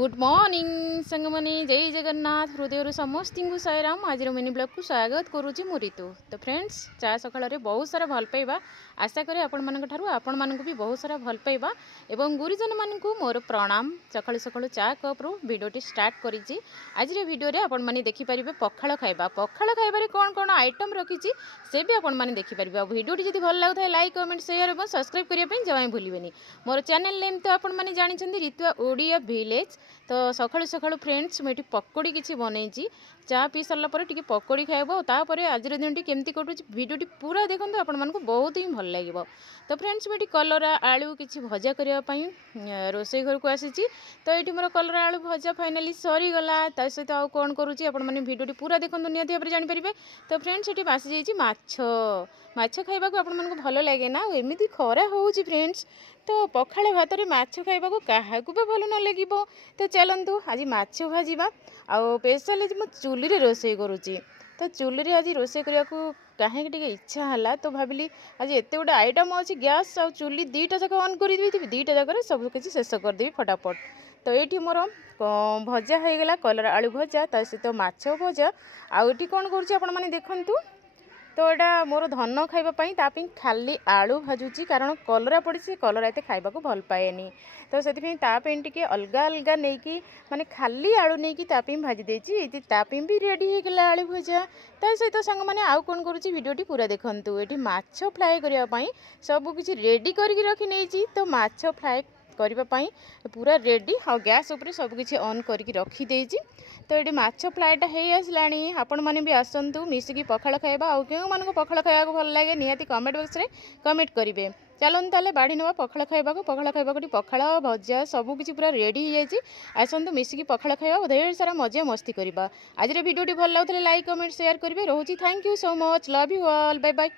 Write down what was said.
Good morning संग मैंने जय जगन्नाथ हृदय समस्त को साईराम आज मिनी ब्लॉग को स्वागत करुच्ची मु ऋतु। तो फ्रेंड्स चा सकाळ बहुत सारा भल पाइबा आशा करें आपण मान भी बहुत सारा भल पाइबा एवं गुरुजन मान मोर प्रणाम। सकाळु सकाळु चा कप रु भिडियोटी स्टार्ट करी। आज भिडियो रे आपण माने देखि परिबे पखाळ खाइबा खाइबारे कौन कौन आइटम रखी से भी आपण माने देखि परिबे। भिडियोटी जदि भल लागुଥାଏ लाइक कमेंट शेयर और सब्सक्राइब करिया पे जमा भूलिबेनी। मोर चैनल नेम तो आपण माने जानिछन्ती ऋतु ओडिया विलेज। तो सकाळु सकाळु फ्रेंड्स मुझे पकोड़ी किसी बनई चा पी सारा पर टी पकोड़ी खाइब तापर आज दिन टी केमती कटुच भिडियोटी पूरा देखो आपण मानक बहुत ही भल लगे। तो फ्रेंड्स मुझे कलरा आलू किसी भजा करने रोसई घर को आसी। तो ये मोर कलरा आलू भजा फाइनाली सरीगला सहित आउ कौन करुँची आपण मैंने भिडियोटी पूरा देखो निहती भाव में जानीपारे। तो फ्रेंड्स ये बासी जाइए माछ खाइबा आपण मानक भल लगे ना एमती खरा हो फ्रेंड्स। तो पखाळ भात रे माछ खाइबा क्या भल न लगे। तो चलतु आज माछ भाजा आउ स्पेशल मो चुली रे रोसई करुँची। तो चुली रे आज रोसई करने को कहीं इच्छा है तो भाविली आज एत गोटे आइटम अच्छी गैस आ चुली दीटा जाक ऑन कर दीटा जाक सब किसी शेष करदेवी फटाफट। तो ये मोर भजा होगला कलरा आलू भजा सहित माछ भजा आउटी कौन कर देखु। तो यहाँ मोर धन खाइबापी तापी खाली आलू भाजुची कारण कलरा पड़ी कलरा एत खाइबा को भल पाएनी। तो से टे अलग अलग नहीं कि माने खाली आलू नहीं कि भाजी देती तापी भी रेडी होगला आलू भजा। ता सहित सांग मैंने आउ कौन करुँची भिडियोटी पूरा देखु। ये माछ फ्राए करने सब किसी रेडी करके रखी नहीं। तो माछ फ्राए करने पूरा रेडी हाँ गैस उपर सबकि ऑन करके रखीदे। तो ये माछ फ्राएटा हो आसला आपण मैंने भी आसतु मिसिकी पखाळ खाइबा आउ क्यों मानक पखाळ खाइबा भल लगे निहाती कमेंट बॉक्स रे कमेंट करेंगे। चलते ताले बाड़ी नवा पखाळ खाइबा पखाळ भजा सबकि पूरा रेडी हो जाए। आसतु मिसिकी पखाळ खाइबा ढेर सारा मजा मस्ती करवा। आज भिडियोटी भल लगे लाइक कमेंट शेयर करेंगे। रोची thank you so much love you all bye bye.